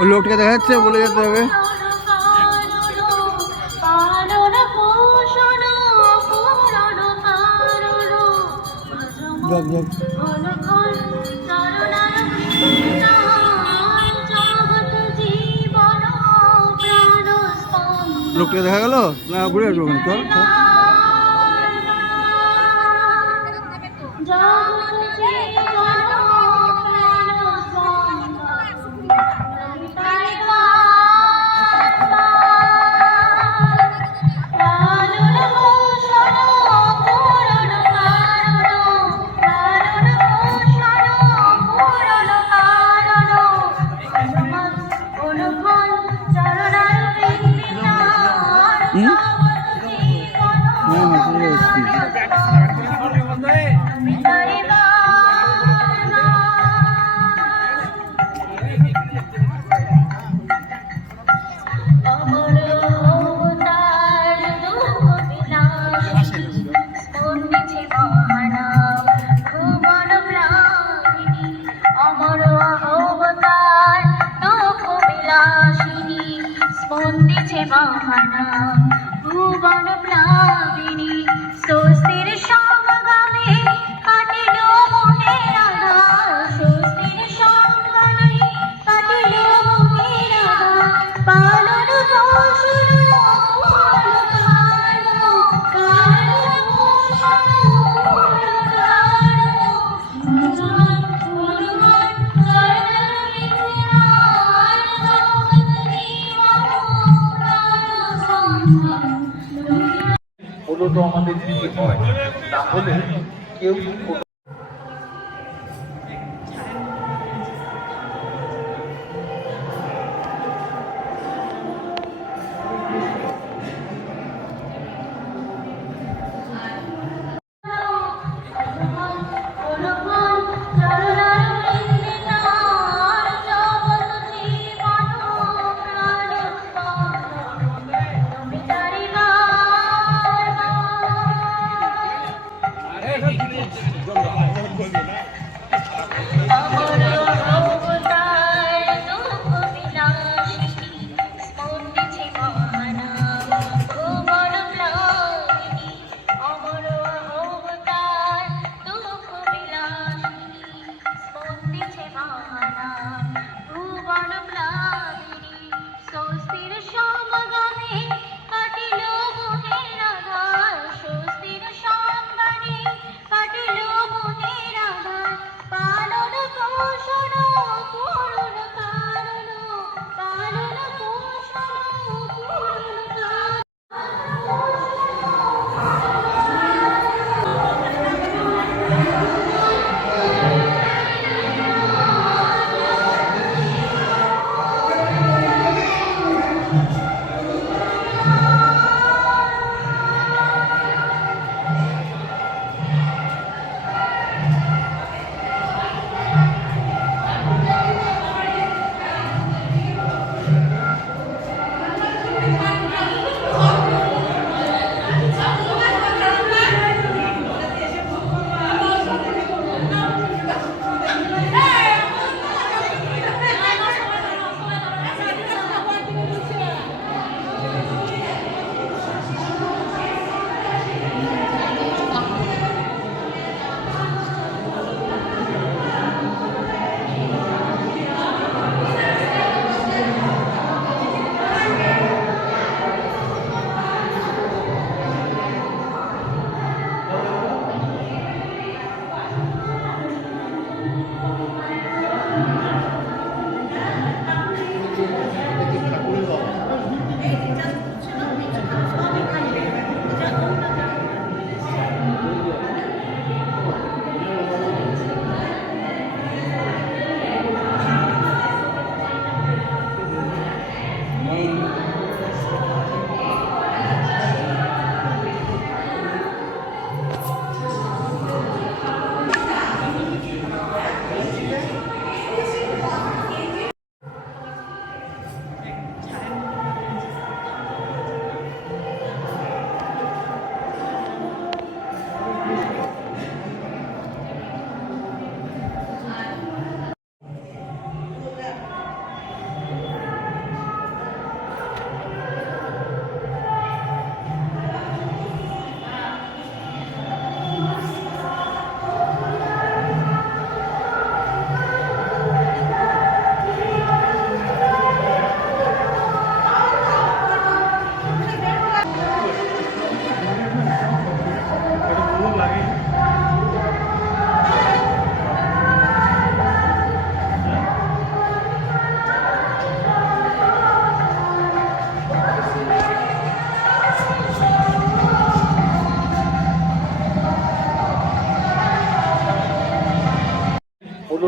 ওই লোকটাকে দেখা যাচ্ছে, বলে যেতে হবে। লোকটাকে দেখা গেল না, ঘুরে আসবো ওখানে, চল চল। স্পন্দিছে বাহানা ভুবন প্লাবিনী স্বস্তির সমগামে কাটিল মোহের আধার স্বস্তির সমগামে কাটিল মোহের আধার পালন ঘোষণ হলো তো আমাদের কি হয়, তাহলে কেউ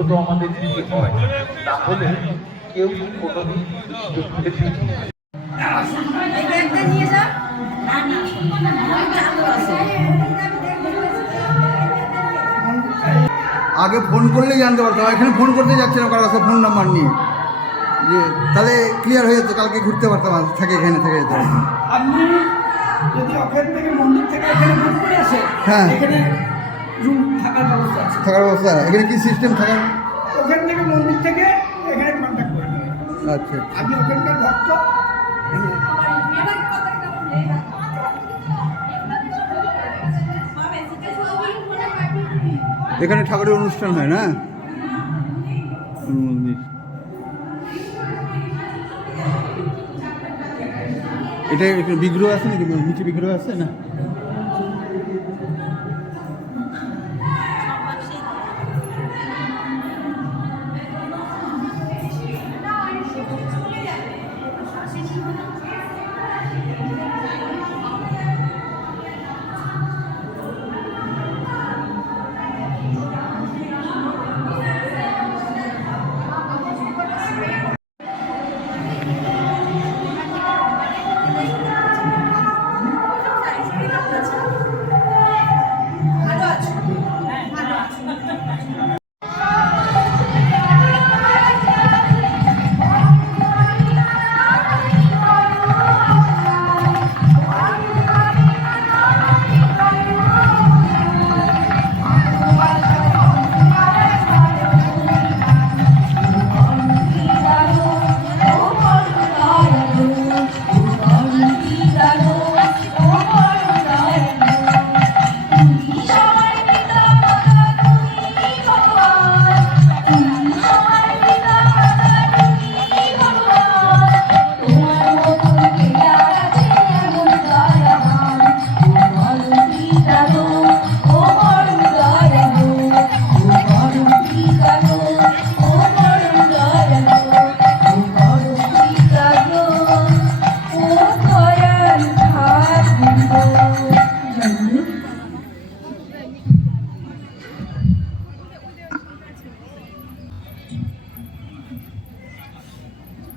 মূলত আমাদের যদি হয় তাহলে কেউ কোনোদিন দুষ্ট হতে পারে না। আগে ফোন করলেই জানতে পারতাম, এখানে ফোন করতে যাচ্ছে না কারো কাছে ফোন নাম্বার নিয়ে, যে তাহলে ক্লিয়ার হয়ে যেত, কালকে ঘুরতে পারতাম, থাকে এখানে থেকে যেত। আপনি যদি ওখান থেকে মন্দির থেকে এখানে বুক করে আসে, হ্যাঁ। এখানে রুম থাকার ব্যবস্থা আছে। থাকার ব্যবস্থা এখানে কি সিস্টেম থাকার? ওখান থেকে মন্দির থেকে এখানে কন্ট্যাক্ট করে নেবেন। আচ্ছা, আপনি ওখানকার ভক্ত, এখানে ঠাকুরের অনুষ্ঠান হয় না? মন্দির এটা বিগ্রহ আছে নাকি? নিচে বিগ্রহ আছে না?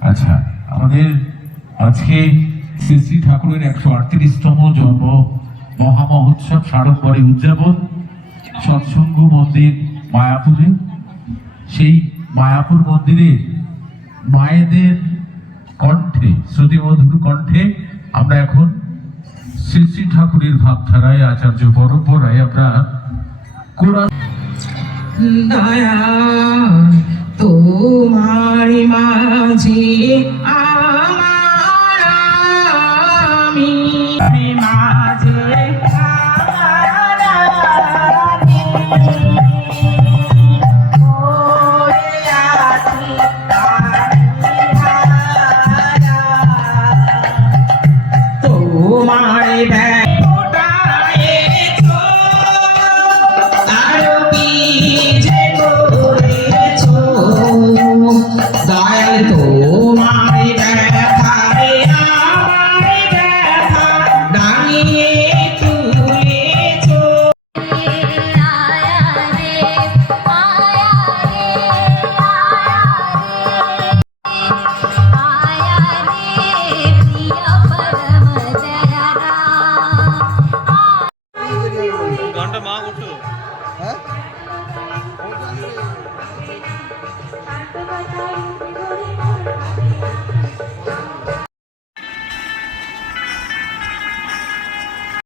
আচ্ছা, আমাদের আজকে শ্রী শ্রী ঠাকুরের 138তম জন্ম মহামহোৎসব সাড়ম্বরে উদযাপন সৎসঙ্গ মন্দির মায়াপুরে। সেই মায়াপুর মন্দিরে মায়েদের কণ্ঠে, শ্রুতিমধুর কণ্ঠে আমরা এখন শ্রী শ্রী ঠাকুরের ভাবধারায়, আচার্য পরম্পরায় আমরা কোরআন দয়া তোমার মাঝে আমার আমি মাঝে আমার আমি পড়ে আছি তোমার হ্যাঁ